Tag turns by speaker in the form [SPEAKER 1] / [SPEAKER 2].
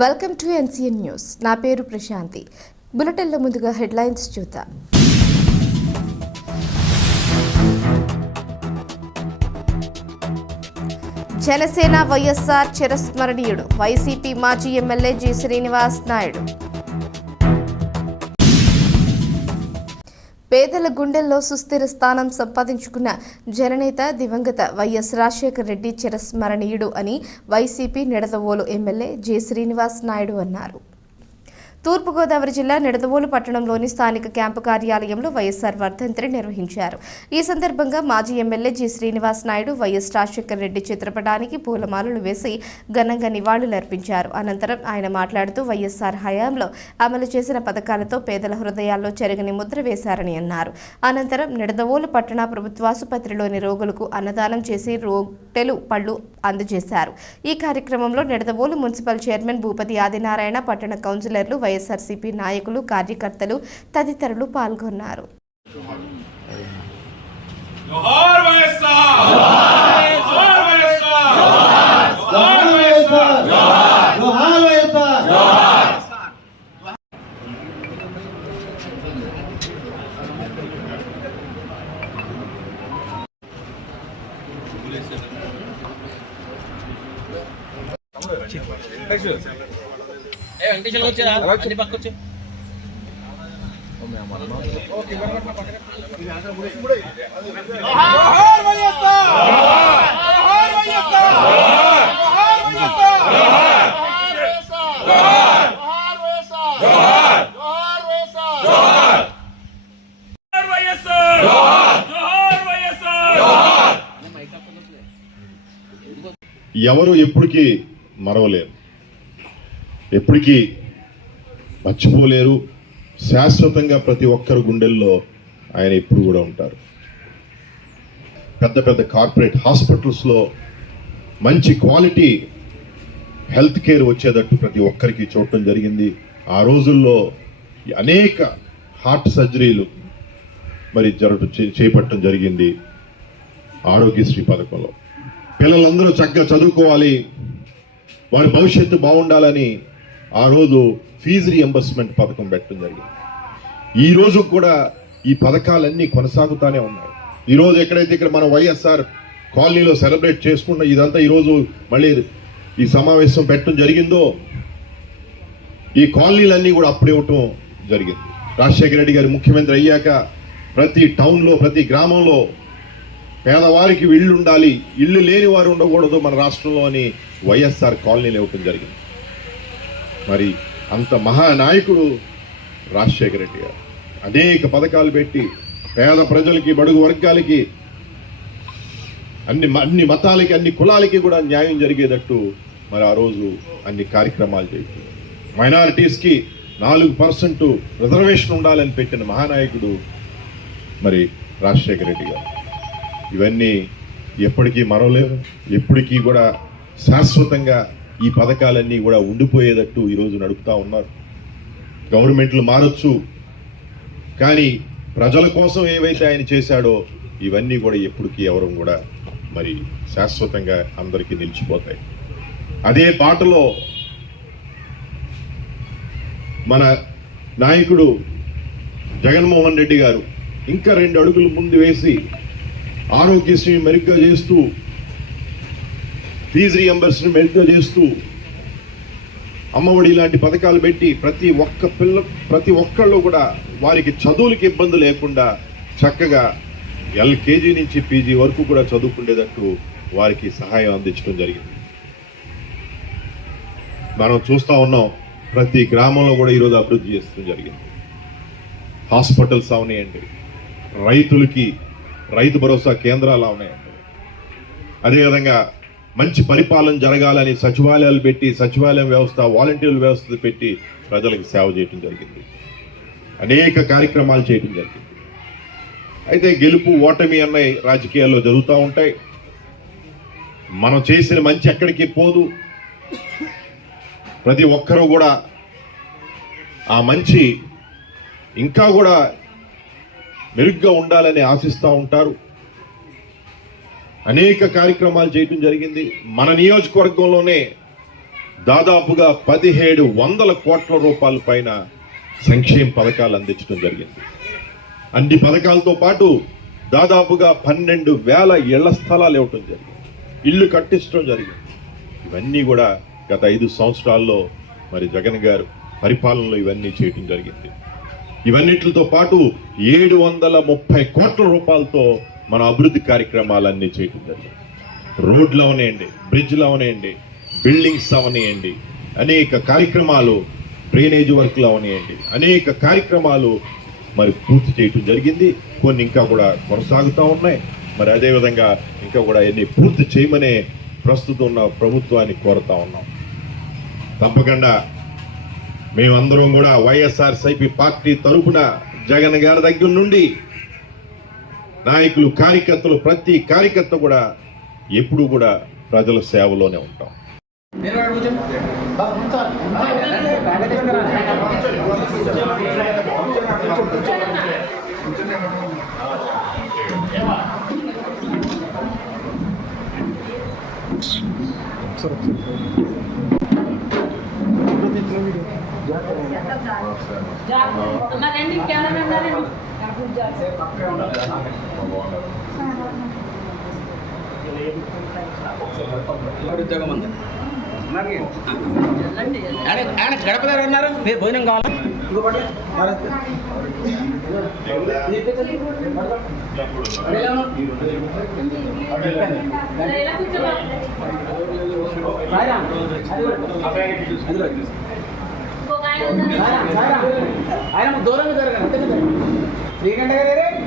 [SPEAKER 1] Welcome to NCN news నా పేరు ప్రశాంతి. బులెటిన్ల ముందుగా హెడ్లైన్స్ చూద్దాం. జనసేన వైఎస్ఆర్ చిరస్మరణీయుడు. వైసీపీ మాజీ ఎమ్మెల్యే జి శ్రీనివాస్ నాయుడు. పేదల గుండెల్లో సుస్థిర స్థానం సంపాదించుకున్న జననేత దివంగత వైఎస్ రాజశేఖర రెడ్డి చిరస్మరణీయుడు అని YCP Nidadavolu MLA J Srinivas Naidu అన్నారు. తూర్పుగోదావరి జిల్లా నిడదవోలు పట్టణంలోని స్థానిక క్యాంపు కార్యాలయంలో వైఎస్సార్ వర్ధంతిని నిర్వహించారు. ఈ సందర్భంగా మాజీ MLA G. Srinivas Naidu YS Rajasekhara Reddy చిత్రపటానికి పూలమాలలు వేసి ఘనంగా నివాళులర్పించారు అనంతరం ఆయన మాట్లాడుతూ వైఎస్ఆర్ హయాంలో అమలు చేసిన పథకాలతో పేదల హృదయాల్లో చెరగని ముద్ర వేశారని అన్నారు. అనంతరం నిడదవోలు పట్టణ ప్రభుత్వాసుపత్రిలోని రోగులకు అన్నదానం చేసి రోటెలు పళ్ళు అందజేశారు. ఈ కార్యక్రమంలో నిడదవోలు మున్సిపల్ చైర్మన్ భూపతి ఆదినారాయణ పట్టణ కౌన్సిలర్లు వైఎస్ఆర్సీపీ నాయకులు కార్యకర్తలు తదితరులు పాల్గొన్నారు.
[SPEAKER 2] Thank you జోహార్ వైఎస్ఆర్ జోహార్ వైఎస్ఆర్
[SPEAKER 3] జోహార్ వైఎస్ఆర్
[SPEAKER 4] ఏ వెంకటేశ్వర వచ్చారా అన్ని పక్క వచ్చి
[SPEAKER 2] జోహార్ వైఎస్ఆర్ జోహార్ వైఎస్ఆర్ జోహార్ వైఎస్ఆర్ జోహార్ వైఎస్ఆర్ జోహార్ వైఎస్ఆర్
[SPEAKER 5] ఎవరు ఎప్పటికీ మరవలేరు. ఎప్పటికీ మర్చిపోలేరు. శాశ్వతంగా ప్రతి ఒక్కరు గుండెల్లో ఆయన ఎప్పుడు కూడా ఉంటారు. పెద్ద పెద్ద కార్పొరేట్ హాస్పిటల్స్లో మంచి క్వాలిటీ హెల్త్ కేర్ వచ్చేటట్టు ప్రతి ఒక్కరికి చూడటం జరిగింది. ఆ రోజుల్లో అనేక హార్ట్ సర్జరీలు మరి జరగ చేపట్టడం జరిగింది ఆరోగ్యశ్రీ పథకంలో. పిల్లలందరూ చక్కగా చదువుకోవాలి. వారి భవిష్యత్తు బాగుండాలని ఆ రోజు ఫీజు రియంబర్స్మెంట్ పథకం పెట్టడం జరిగింది. ఈ రోజు కూడా ఈ పథకాలన్నీ కొనసాగుతూనే ఉన్నాయి. ఈరోజు ఎక్కడైతే ఇక్కడ మన వైఎస్ఆర్ కాలనీలో సెలబ్రేట్ చేసుకున్న ఇదంతా ఈరోజు మళ్ళీ ఈ సమావేశం పెట్టడం జరిగిందో ఈ కాలనీలన్నీ కూడా అప్పుడు ఇవ్వటం జరిగింది. రాజశేఖర రెడ్డి గారు ముఖ్యమంత్రి అయ్యాక ప్రతి టౌన్లో ప్రతి గ్రామంలో పేదవారికి ఇళ్ళు ఉండాలి ఇల్లు లేని వారు ఉండకూడదు మన రాష్ట్రంలోని వైఎస్ఆర్ కాలనీలు ఇవ్వటం జరిగింది. మరి అంత మహానాయకుడు రాజశేఖర రెడ్డి గారు. అనేక పథకాలు పెట్టి పేద ప్రజలకి బడుగు వర్గాలకి అన్ని అన్ని మతాలకి అన్ని కులాలకి కూడా న్యాయం జరిగేటట్టు మరి ఆ రోజు అన్ని కార్యక్రమాలు చేసి మైనారిటీస్కి నాలుగు పర్సెంట్ రిజర్వేషన్ ఉండాలని పెట్టిన మహానాయకుడు మరి రాజశేఖర రెడ్డి గారు. ఇవన్నీ ఎప్పటికీ మరవలేరు. ఎప్పటికీ కూడా శాశ్వతంగా ఈ పథకాలన్నీ కూడా ఉండిపోయేటట్టు ఈరోజు నడుపుతా ఉన్నారు. గవర్నమెంట్లు మారొచ్చు. కానీ ప్రజల కోసం ఏవైతే ఆయన చేశాడో ఇవన్నీ కూడా ఎప్పటికీ ఎవరు కూడా మరి శాశ్వతంగా అందరికీ నిలిచిపోతాయి. అదే పాటలో మన నాయకుడు జగన్మోహన్ రెడ్డి గారు ఇంకా రెండు అడుగులు ముందు వేసి ఆరోగ్యశ్రీ మెరుగ్గా చేస్తూ ఫీజు రియంబర్స్ని చేస్తూ అమ్మఒడి లాంటి పథకాలు పెట్టి ప్రతి ఒక్క పిల్ల ప్రతి ఒక్కళ్ళు కూడా వారికి చదువులకు ఇబ్బంది లేకుండా చక్కగా ఎల్కేజీ నుంచి పీజీ వరకు కూడా చదువుకునేటట్టు వారికి సహాయం అందించడం జరిగింది. మనం చూస్తూ ఉన్నాం ప్రతి గ్రామంలో కూడా ఈరోజు అభివృద్ధి చేస్తడం జరిగింది. హాస్పిటల్స్ అవనాయండి. రైతులకి రైతు భరోసా కేంద్రాలు అవనాయండి. అదేవిధంగా మంచి పరిపాలన జరగాలని సచివాలయాలు పెట్టి సచివాలయం వ్యవస్థ వాలంటీర్ల వ్యవస్థ పెట్టి ప్రజలకు సేవ చేయటం జరిగింది. అనేక కార్యక్రమాలు చేయటం జరిగింది. అయితే గెలుపు ఓటమి అన్నవి రాజకీయాల్లో జరుగుతూ ఉంటాయి. మనం చేసిన మంచి ఎక్కడికి పోదు. ప్రతి ఒక్కరూ కూడా ఆ మంచి ఇంకా కూడా మెరుగ్గా ఉండాలని ఆశిస్తూ ఉంటారు. అనేక కార్యక్రమాలు చేయటం జరిగింది. మన నియోజకవర్గంలోనే దాదాపుగా పదిహేడు వందల కోట్ల రూపాయల పైన సంక్షేమ పథకాలు అందించడం జరిగింది. అన్ని పథకాలతో పాటు దాదాపుగా పన్నెండు వేల ఇళ్ళ స్థలాలు ఇవ్వటం జరిగింది. ఇల్లు కట్టించడం జరిగింది. ఇవన్నీ కూడా గత ఐదు సంవత్సరాల్లో మరి జగన్ గారు పరిపాలనలో ఇవన్నీ చేయటం జరిగింది. ఇవన్నిటితో పాటు ఏడు వందల ముప్పై కోట్ల రూపాయలతో మన అభివృద్ధి కార్యక్రమాలన్నీ చేయటం జరిగింది రోడ్లు అవనేయండి బ్రిడ్జ్లు అవనేయండి బిల్డింగ్స్ అవనేయండి అనేక కార్యక్రమాలు డ్రైనేజ్ వర్క్లు అవనేయండి అనేక కార్యక్రమాలు మరి పూర్తి చేయటం జరిగింది. కొన్ని ఇంకా కూడా కొనసాగుతూ ఉన్నాయి. మరి అదేవిధంగా ఇంకా కూడా ఎన్ని పూర్తి చేయమనే ప్రస్తుతం ఉన్న ప్రభుత్వాన్ని కోరుతా ఉన్నాం. తప్పకుండా మేమందరం కూడా వైఎస్ఆర్సైపి పార్టీ తరఫున జగన్ గారి దగ్గర నుండి నాయకులు కార్యకర్తలు ప్రతి కార్యకర్త కూడా ఎప్పుడు కూడా ప్రజల సేవలోనే ఉంటాం.
[SPEAKER 6] మరి
[SPEAKER 4] ఉద్యోగం ఉంది ఆయన గడప దగ్గర ఉన్నారు మీరు భోజనం కావాలి
[SPEAKER 6] ఆయన ఉన్నారు.
[SPEAKER 4] ఆయన దూరంగా జరగండి. శ్రీకంఠ గారు
[SPEAKER 6] ఏమండి,